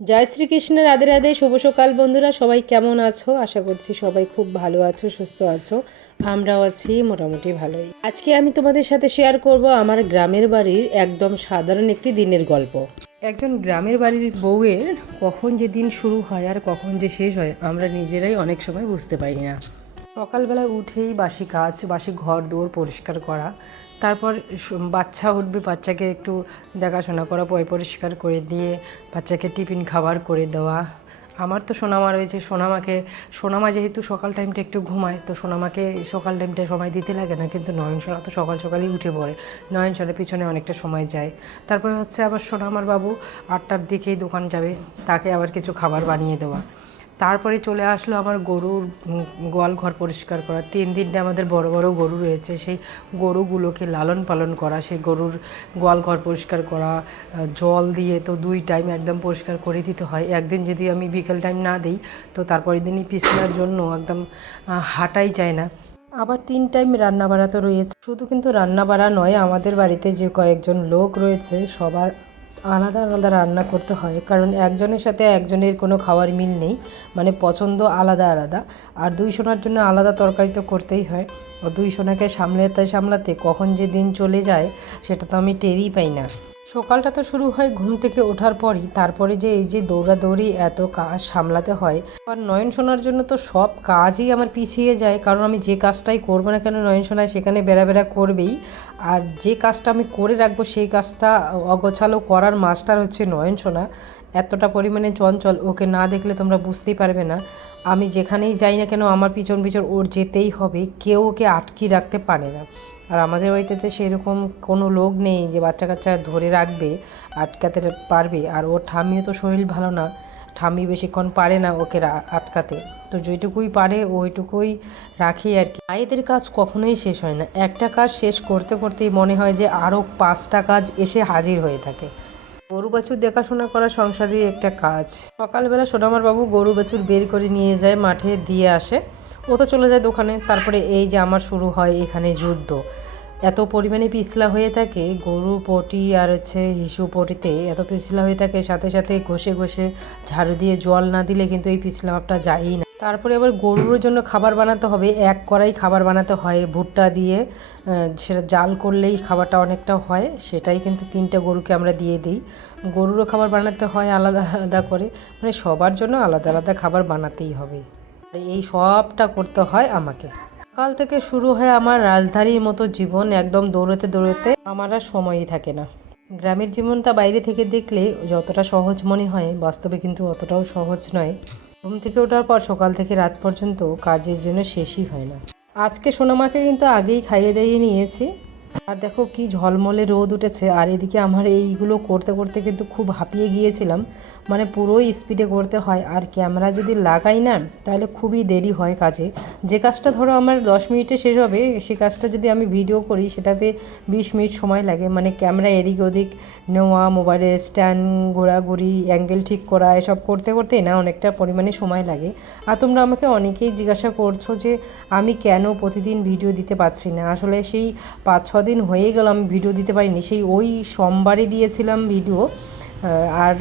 জয় শ্রীকৃষ্ণ, রাধে রাধে। শুভ সকাল বন্ধুরা, সবাই কেমন আছো? আশা করছি সবাই খুব ভালো আছো, সুস্থ আছো। আমরাও আছি মোটামুটি ভালোই। আজকে আমি তোমাদের সাথে শেয়ার করব আমার গ্রামের বাড়ির একদম সাধারণ একটি দিনের গল্প। একজন গ্রামের বাড়ির বউয়ের কখন যে দিন শুরু হয় আর কখন যে শেষ হয় আমরা নিজেরাই অনেক সময় বুঝতে পারি না। সকালবেলা উঠেই বাসি কাজ, বাসি ঘর দুয়ার পরিষ্কার করা, তারপর বাচ্চা উঠবে, বাচ্চাকে একটু দেখাশোনা করা, পরিষ্কার করে দিয়ে বাচ্চাকে টিফিন খাবার করে দেওয়া। আমার তো সোনামা রয়েছে, সোনামা যেহেতু সকাল টাইমটা একটু ঘুমায়, তো সোনামাকে সকাল টাইমটা সময় দিতে লাগে না, কিন্তু নয়নসোনা তো সকালেই উঠে পড়ে, নয়নসোনার পিছনে অনেকটা সময় যায়। তারপরে হচ্ছে আবার সোনামার বাবু 8টার দিকেই দোকান যাবে, তাকে আবার কিছু খাবার বানিয়ে দেওয়া। তারপরে চলে আসলো আমার গরুর গোয়াল ঘর পরিষ্কার করা। 3 দিনটা আমাদের বড় বড় গরু রয়েছে, সেই গরুগুলোকে লালন পালন করা, সেই গরুর গোয়াল ঘর পরিষ্কার করা, জল দিয়ে তো 2 টাইম একদম পরিষ্কার করে দিতে হয়। একদিন যদি আমি বিকেল টাইম না দিই তো তারপরের দিনই পিছলার জন্য একদম হাঁটাই যায় না। আবার 3 টাইম রান্না বাড়া তো রয়েছে। শুধু কিন্তু রান্না বাড়া নয়, আমাদের বাড়িতে যে কয়েকজন লোক রয়েছে সবার আলাদা আলাদা রান্না করতে হয়, কারণ একজনের সাথে একজনের কোনো খাওয়ার মিল নেই, মানে পছন্দ আলাদা আলাদা। আর 2 সোনার জন্য আলাদা তরকারি তো করতেই হয়। ও 2 সোনাকে সামলাতে কখন যে দিন চলে যায় সেটা তো আমি টেরই পাই না। সকালটা তো শুরু হয় ঘুম থেকে ওঠার পরই, তারপরে যে এই যে দৌড়াদৌড়ি এত কাজ সামলাতে হয়। আর নয়ন সোনার জন্য তো সব কাজই আমার পিছিয়ে যায়, কারণ আমি যে কাজটাই করবো না কেন নয়ন সোনায় সেখানে বেড়া করবেই। আর যে কাজটা আমি করে রাখবো সেই কাজটা অগোছালো করার মাস্টার হচ্ছে নয়ন সোনা। এতটা পরিমাণে চঞ্চল, ওকে না দেখলে তোমরা বুঝতেই পারবে না। আমি যেখানেই যাই না কেন আমার পিছন ওর যেতেই হবে, কেউ ওকে আটকে রাখতে পারে না। আর আমাদের বাড়িতে সেরকম কোনো লোক নেই যে বাচ্চা কাচ্চা ধরে রাখবে, আটকাতে পারবে। আর ওর ঠাম্মিও তো শরীর ভালো না, ঠাম্মি বেশিক্ষণ পারে না ওকে আটকাতে, তো যেটুকুই পারে ওইটুকুই রাখি আর কি। মায়েদের কাজ কখনোই শেষ হয় না, একটা কাজ শেষ করতে করতেই মনে হয় যে আরও 5টা কাজ এসে হাজির হয়ে থাকে। গরু বাছুর দেখাশোনা করা সংসারের একটা কাজ। সকালবেলা সোনামার বাবু গরু বাছুর বের করে নিয়ে যায়, মাঠে দিয়ে আসে, ও তো চলে যায় দোকানে। তারপরে এই যে আমার শুরু হয় এখানে যুদ্ধ। এত পরিমাণে পিছলা হয়ে থাকে গরু পটি আর হচ্ছে হিসু পটিতে, এত পিছলা হয়ে থাকে, সাথে সাথে ঘষে ঘষে ঝাড়ু দিয়ে জল না দিলে কিন্তু এই পিছলা ভাবটা যায়ই না। তারপরে আবার গরুর জন্য খাবার বানাতে হবে, 1 কড়াই খাবার বানাতে হয় ভুট্টা দিয়ে। সেটা জাল করলেই খাবারটা অনেকটা হয়, সেটাই কিন্তু 3টে গরুকে আমরা দিয়ে দিই। গরুরও খাবার বানাতে হয় আলাদা আলাদা করে, মানে সবার জন্য আলাদা আলাদা খাবার বানাতেই হবে। এই সবটা করতে হয় আমাকে। সকাল থেকে শুরু হয় আমার রাজধানীর মতো জীবন, একদম দৌড়াতে দৌড়াতে আমার আর সময়ই থাকে না। গ্রামের জীবনটা বাইরে থেকে দেখলে যতটা সহজ মনে হয়, বাস্তবে কিন্তু অতটাও সহজ নয়। ঘুম থেকে ওঠার পর সকাল থেকে রাত পর্যন্ত কাজের জন্য শেষই হয় না। আজকে সোনামাকে কিন্তু আগেই খাইয়ে দাইয়ে নিয়েছি। আর দেখো কি ঝলমলে রোদ উঠেছে, আর এদিকে আমার এইগুলো করতে করতে কিন্তু খুব হাঁপিয়ে গিয়েছিলাম, মানে পুরোই স্পিডে করতে হয়। আর ক্যামেরা যদি লাগাই না তাহলে খুবই দেরি হয় কাজে। যে কাজটা ধরো আমার 10 মিনিটে শেষ হবে, সে কাজটা যদি আমি ভিডিও করি সেটাতে 20 মিনিট সময় লাগে, মানে ক্যামেরা এদিক ওদিক নেওয়া, মোবাইলের স্ট্যান্ড ঘোরাঘুরি, অ্যাঙ্গেল ঠিক করা, এসব করতে করতেই না অনেকটা পরিমাণে সময় লাগে। আর তোমরা আমাকে অনেকেই জিজ্ঞাসা করছো যে আমি কেন প্রতিদিন ভিডিও দিতে পারছি না। আসলে সেই 5-6 দিন হয়ে গেল আমি ভিডিও দিতে পারিনি, সেই ওই সোমবারই দিয়েছিলাম ভিডিও। আর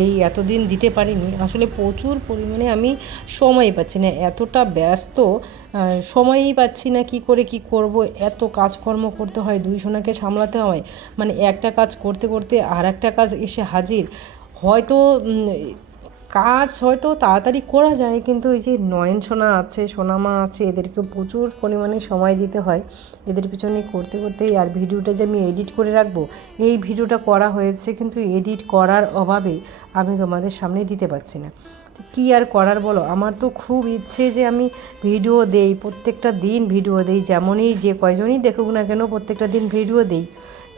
এই এতদিন দিতে পারিনি, আসলে প্রচুর পরিমাণে আমি সময় পাচ্ছি না, এতটা ব্যস্ত, সময়ই পাচ্ছি না কি করে কি করব। এত কাজকর্ম করতে হয়, 2 সোনাকে সামলাতে হয়, মানে একটা কাজ করতে করতে আর একটা কাজ এসে হাজির। হয়তো কাজ হয়তো তাড়াতাড়ি করা যায়, কিন্তু এই যে নয়ন সোনা আছে, সোনামা আছে, এদেরকে প্রচুর পরিমাণে সময় দিতে হয়। এদের পিছনে করতে করতেই, আর ভিডিওটা যে আমি এডিট করে রাখবো, এই ভিডিওটা করা হয়েছে কিন্তু এডিট করার অভাবে আমি তোমাদের সামনে দিতে পারছি না। কী আর করার বলো, আমার তো খুব ইচ্ছে যে আমি ভিডিও দেই, প্রত্যেকটা দিন ভিডিও দেই, যেমনই যে কয়জনই দেখুক না কেন প্রত্যেকটা দিন ভিডিও দেই,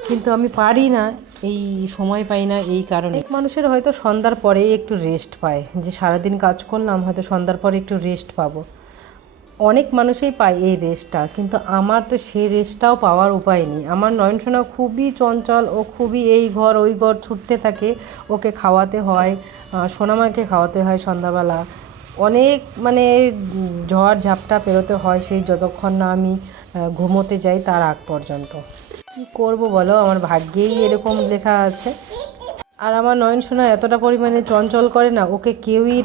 কিন্তু আমি পারি না, এই সময় পাই না। এই কারণে মানুষের হয়তো সন্ধ্যার পরে একটু রেস্ট পায়, যে সারাদিন কাজ করলাম হয়তো সন্ধ্যার পরে একটু রেস্ট পাবো, অনেক মানুষই পায় এই রেস্টটা, কিন্তু আমার তো সেই রেস্টটাও পাওয়ার উপায় নেই। আমার নয়নসোনা খুবই চঞ্চল, ও খুবই এই ঘর ওই ঘর ছুটতে থাকে, ওকে খাওয়াতে হয়, সোনামাকে খাওয়াতে হয় সন্ধ্যাবেলা, অনেক মানে ঝড় ঝাপটা পেরোতে হয় সেই যতক্ষণ না আমি ঘুমোতে যাই তার আগ পর্যন্ত। কি করব বলো, আমার ভাগ্যেই এরকম লেখা আছে। আর আমার নয়ন সোনা এতটা পরিমাণে চঞ্চল করে না, ওকে কেউই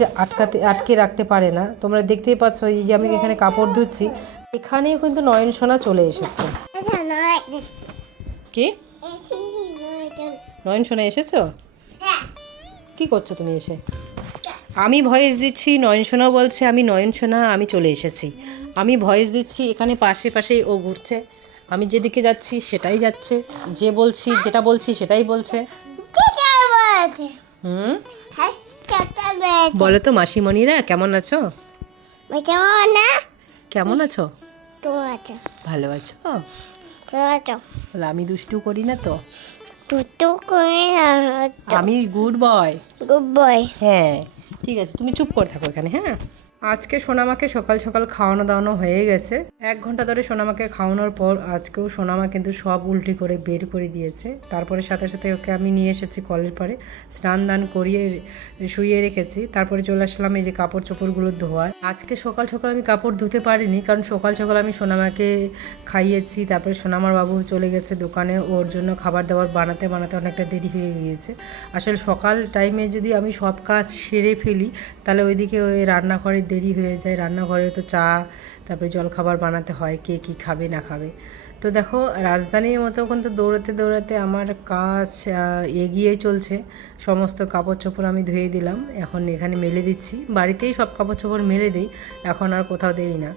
আটকে রাখতে পারে না। তোমরা দেখতেই পাচ্ছ এই যে আমি এখানে কাপড় ধুচ্ছি, এখানেও কিন্তু নয়ন সোনা চলে এসেছে। কি নয়ন সোনা এসেছো? কি করছো তুমি এসে? আমি ভয়েস দিচ্ছি, নয়ন সোনাও বলছে আমি নয়ন সোনা আমি চলে এসেছি। আমি ভয়েস দিচ্ছি, এখানে পাশে পাশেই ও ঘুরছে, আমি যেদিকে যাচ্ছি সেটাই যাচ্ছে, যেটা বলছি সেটাই বলছে। হুম, বলো তো মাসিমণিরা কেমন আছো? কেমন আছো? ভালো আছো? বলো, আমি দুষ্টু করি না তো? আমি গুড বয়। হ্যাঁ ঠিক আছে, তুমি চুপ করে থাকো এখানে। হ্যাঁ, আজকে সোনামাকে সকাল সকাল খাওয়ানো দাওয়ানো হয়ে গেছে। 1 ঘন্টা ধরে সোনামাকে খাওয়ানোর পর আজকেও সোনামা কিন্তু সব উল্টি করে বের করে দিয়েছে। তারপরে সাথে সাথে ওকে আমি নিয়ে এসেছি কলের পাড়ে, স্নান দান করিয়ে শুইয়ে রেখেছি। তারপরে চলে আসলাম এই যে কাপড় চোপড়গুলো ধোয়া। আজকে সকাল সকাল আমি কাপড় ধুতে পারিনি, কারণ সকাল সকাল আমি সোনামাকে খাইয়েছি। তারপরে সোনামার বাবু চলে গেছে দোকানে, ওর জন্য খাবার দাবার বানাতে বানাতে অনেকটা দেরি হয়ে গিয়েছে। আসলে সকাল টাইমে যদি আমি সব কাজ সেরে ফেলি তাহলে ওইদিকে ওই রান্নাঘরে দেরি হয়ে যায়। রান্নাঘরে তো চা, তারপরে জলখাবার বানাতে হয়, কে কী খাবে না খাবে। তো দেখো রাজধানীর মতো কিন্তু দৌড়াতে দৌড়াতে আমার কাজ এগিয়ে চলছে। সমস্ত কাপড় চোপড় আমি ধুয়ে দিলাম, এখন এখানে মেলে দিচ্ছি। বাড়িতেই সব কাপড় চোপড় মেলে দিই, এখন আর কোথাও দেই না,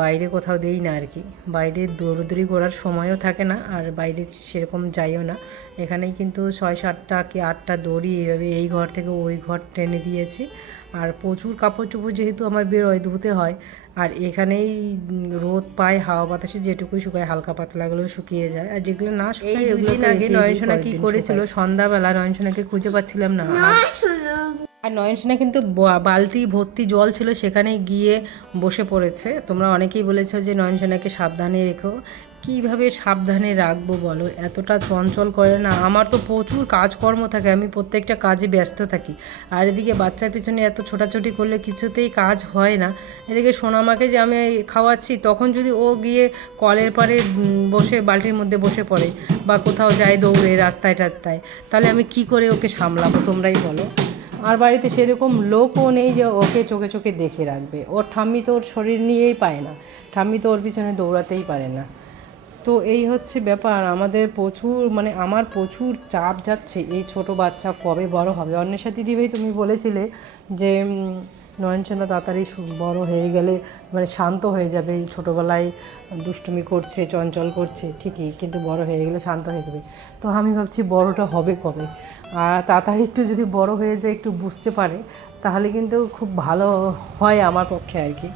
বাইরে কোথাও দেই না আর কি। বাইরে দৌড়দৌড়ি করার সময়ও থাকে না, আর বাইরে সেরকম যাইও না। এখানেই কিন্তু 6-7টা কি 8টা দড়ি এইভাবে এই ঘর থেকে ওই ঘর টেনে দিয়েছি। আর প্রচুর কাপড় চোপড় যেহেতু আমার বেরোয় ধুতে হয়, আর এখানেই রোদ পায়, হাওয়া বাতাসে যেটুকুই শুকায় হালকা পাতলাগুলো শুকিয়ে যায়, আর যেগুলো না শুকায় ওগুলো আগে নয়নসোনা কি করেছিল, সন্ধ্যাবেলা নয়নসোনাকে খুঁজে পাচ্ছিলাম না, আর নয়নসোনা কিন্তু বালতি ভর্তি জল ছিল, সেখানে গিয়ে বসে পড়েছে। তোমরা অনেকেই বলেছো যে নয়নসোনাকে সাবধানে রেখো। কীভাবে সাবধানে রাখবো বলো, এতটা চঞ্চল করে না। আমার তো প্রচুর কাজকর্ম থাকে, আমি প্রত্যেকটা কাজে ব্যস্ত থাকি, আর এদিকে বাচ্চার পিছনে এত ছোটাছুটি করলে কিছুতেই কাজ হয় না। এদিকে সোনামাকে যে আমি খাওয়াচ্ছি, তখন যদি ও গিয়ে কলের পাড়ে বসে বালতির মধ্যে বসে পড়ে বা কোথাও যায় দৌড়ে রাস্তায় টাস্তায়, তাহলে আমি কি করে ওকে সামলাবো তোমরাই বলো। আর বাড়িতে সেরকম লোকও নেই যে ওকে চোখে চোখে দেখে রাখবে। ওর ঠাম্মি তো ওর শরীর নিয়েই পায় না, ঠাম্মি তো ওর পিছনে দৌড়াতেই পারে না। তো এই হচ্ছে ব্যাপার, আমাদের প্রচুর মানে আমার প্রচুর চাপ যাচ্ছে। এই ছোট বাচ্চা কবে বড় হবে? অন্বেষা দিদিভাই তুমি বলেছিলে যে নয়নসোনা তাড়াতাড়ি বড় হয়ে গেলে মানে শান্ত হয়ে যাবে, ছোটোবেলায় দুষ্টুমি করছে চঞ্চল করছে ঠিকই, কিন্তু বড় হয়ে গেলে শান্ত হয়ে যাবে। তো আমি ভাবছি বড়টা হবে কবে, আর তাড়াতাড়ি একটু যদি বড় হয়ে যায়, একটু বুঝতে পারে, তাহলে কিন্তু খুব ভালো হয় আমার পক্ষে আর কি।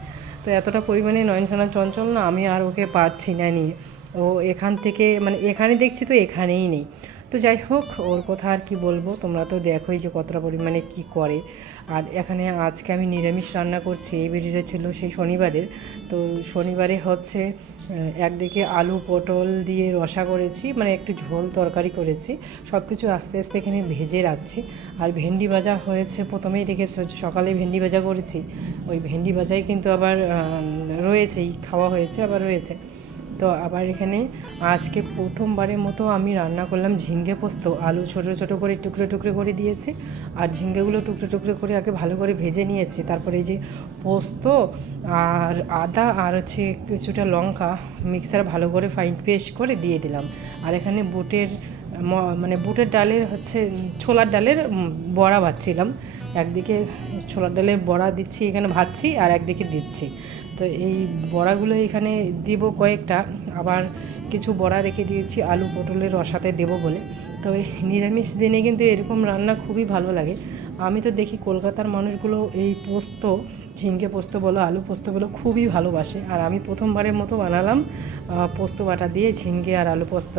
তো এতটা পরিমাণে নয়নসোনা চঞ্চল না, আমি আর ওকে পারছি না নিয়ে। ও এখান থেকে মানে এখানে দেখছি তো এখানেই নেই। তো যাই হোক, ওর কথা আর কি বলবো, তোমরা তো দেখোই যে কতটা পরিমাণে কি করে। আর এখানে আজকে আমি নিরামিষ রান্না করছি, এই ভিডিওটা ছিল সেই শনিবারের। তো শনিবারে হচ্ছে একদিকে আলু পটল দিয়ে রসা করেছি, মানে একটু ঝোল তরকারি করেছি, সব কিছু আস্তে আস্তে এখানে ভেজে রাখছি। আর ভেন্ডি ভাজা হয়েছে, প্রথমেই দেখেছো সকালে ভেন্ডি ভাজা করেছি, ওই ভেন্ডি ভাজাই কিন্তু আবার রয়েছেই, খাওয়া হয়েছে আবার রয়েছে। তো আবার এখানে আজকে প্রথমবারের মতো আমি রান্না করলাম ঝিঙ্গে পোস্ত। আলু ছোটো ছোটো করে টুকরো টুকরো করে দিয়েছি, আর ঝিঙ্গেগুলো টুকরো টুকরো করে আগে ভালো করে ভেজে নিয়েছি। তারপরে এই যে পোস্ত আর আদা আর হচ্ছে কিছুটা লঙ্কা মিক্সার ভালো করে ফাইন পেস্ট করে দিয়ে দিলাম। আর এখানে মানে বুটের ডালের হচ্ছে ছোলার ডালের বড়া ভাজছিলাম। একদিকে ছোলার ডালের বড়া দিচ্ছি, এখানে ভাজছি, আর একদিকে দিচ্ছি। তো এই বড়াগুলো এখানে দিব কয়েকটা, আবার কিছু বড়া রেখে দিয়েছি আলু পটলের রসাতে দেবো বলে। তো নিরামিষ দিনে কিন্তু এরকম রান্না খুবই ভালো লাগে। আমি তো দেখি কলকাতার মানুষগুলো এই পোস্ত, ঝিঙ্গে পোস্ত বলো আলু পোস্ত বলো, খুবই ভালোবাসে। আর আমি প্রথমবারের মতো বানালাম পোস্ত বাটা দিয়ে ঝিঙ্গে আর আলু পোস্ত।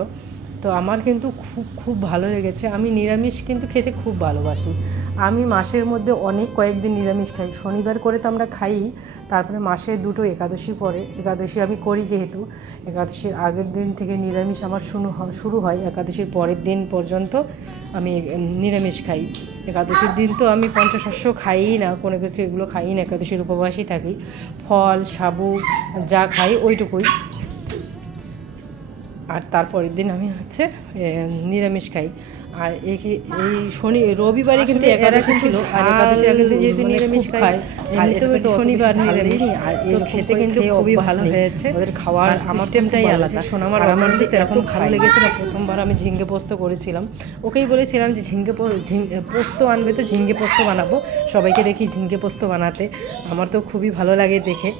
তো আমার কিন্তু খুব খুব ভালো লেগেছে। আমি নিরামিষ কিন্তু খেতে খুব ভালোবাসি। আমি মাসের মধ্যে অনেক কয়েকদিন নিরামিষ খাই, শনিবার করে তো আমরা খাই, তারপরে মাসে 2টো একাদশী পরে, একাদশী আমি করি যেহেতু, একাদশীর আগের দিন থেকে নিরামিষ আমার শুরু হয়, একাদশীর পরের দিন পর্যন্ত আমি নিরামিষ খাই। একাদশীর দিন তো আমি পঞ্চশস্য খাইই না, কোনো কিছু এগুলো খাই না, একাদশীর উপবাসই থাকি, ফল সাবু যা খাই ওইটুকুই। আর তারপরের দিন আমি হচ্ছে নিরামিষ খাই। আর এই রবিবারে কিন্তু একাদশী ছিল, আর একাদশী আগের দিন যেহেতু নিরামিষ খায়, আর এটা তো শনিবার নিরামিষ, আর তো খেতে কিন্তু খুবই ভালো হয়েছে। ওদের খাওয়ার সিস্টেমটাই আলাদা। আমার তো এরকম ভালো লেগেছে না, প্রথমবার আমি ঝিঙ্গে পোস্ত করেছিলাম, ওকেই বলেছিলাম যে ঝিঙ্গে পোস্ত আনবে, তো ঝিঙ্গে পোস্ত বানাবো, সবাইকে দেখি ঝিঙ্গে পোস্ত বানাতে, আমার তো খুবই ভালো লাগে দেখে।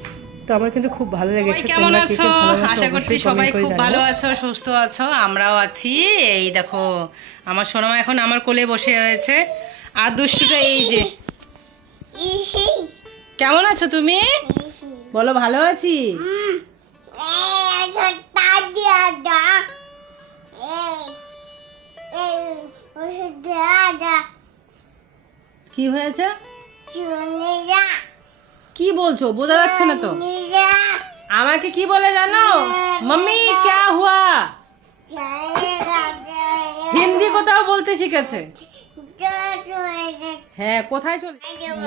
তো আমার কিন্তু খুব ভালো লেগেছে। কেমন আছো? আশা করছি সবাই খুব ভালো আছো, সুস্থ আছো, আমরাও আছি। এই দেখো আমার সোনামা এখন আমার কোলে বসে হয়েছে, আর দুষ্টুটা এই যে। কেমন আছো তুমি? বলো ভালো আছি। কি হয়েছে? কি বলছো? বোঝা যাচ্ছে না তো। আমাকে কি বলে জানো? মাম্মি ক্যা হুয়া? হিন্দি কোথাও বলতে শিখেছে। হ্যাঁ, কোথায় চলে?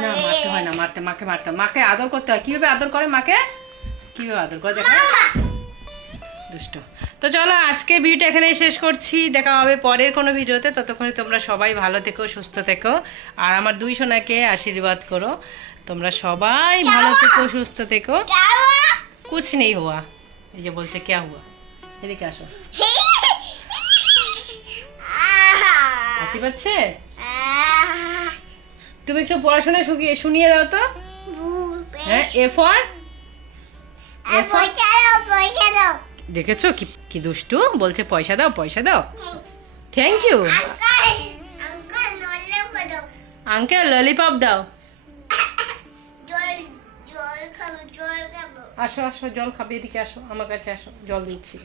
না, মারতে হয় না, মাকে মারতে হয়, মাকে আদর করতে হয়। কিভাবে আদর করে মাকে? কিভাবে আদর করে দেখো। দুষ্ট। তো চলো আজকে ভিডিওটা এখানেই শেষ করছি, দেখা হবে পরের কোনো ভিডিওতে। ততক্ষণে তোমরা সবাই ভালো থেকো, সুস্থ থেকো, আর আমার দুই সোনাকে আশীর্বাদ করো। তোমরা সবাই ভালো থেকো, সুস্থ থেকো। কুছ নেই হুয়া। এই যে বলছে ক্যা হুয়া। এদিকে আসো। হাসি পাচ্ছে? তুমি একটু পড়াশোনা শুনিয়ে দাও তো। হ্যাঁ, এ ফর দেখেছো কি দুষ্টু বলছে, পয়সা দাও পয়সা দাও। থ্যাংক ইউ আঙ্কেল, ললিপপ দাও। আসো আসো, জল খাবে, এদিকে আসো, আমার কাছে আসো, জল দিচ্ছি।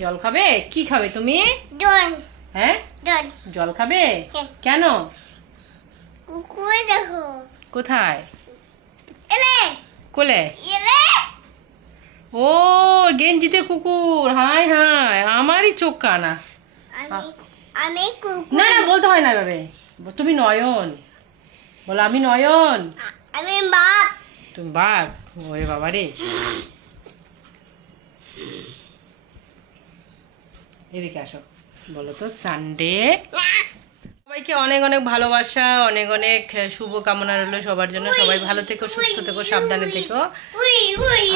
জল খাবে? কি খাবে তুমি? হ্যাঁ, জল খাবে? কেন? কোথায়? কোলে? ও, গেঞ্জিতে কুকুর। হাই হাই, আমারই চোখ কানা। না না, বলতে হয় না ভাবে। তুমি নয়ন, বলো আমি নয়ন। তুমি বাঘ? ওরে বাবা রে। এদিকে আসো, বলো তো। সানডে সবাইকে অনেক অনেক ভালোবাসা, অনেক অনেক শুভ কামনা রইলো সবার জন্য। সবাই ভালো থেকো, সুস্থ থেকো, সাবধানে থেকো।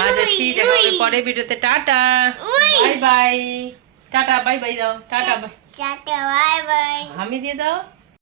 আর আসি, দেখা হবে পরের ভিডিওতে। Tata, bye bye. Tata, bye bye দাও। Tata, bye. আমি দিয়ে দাও।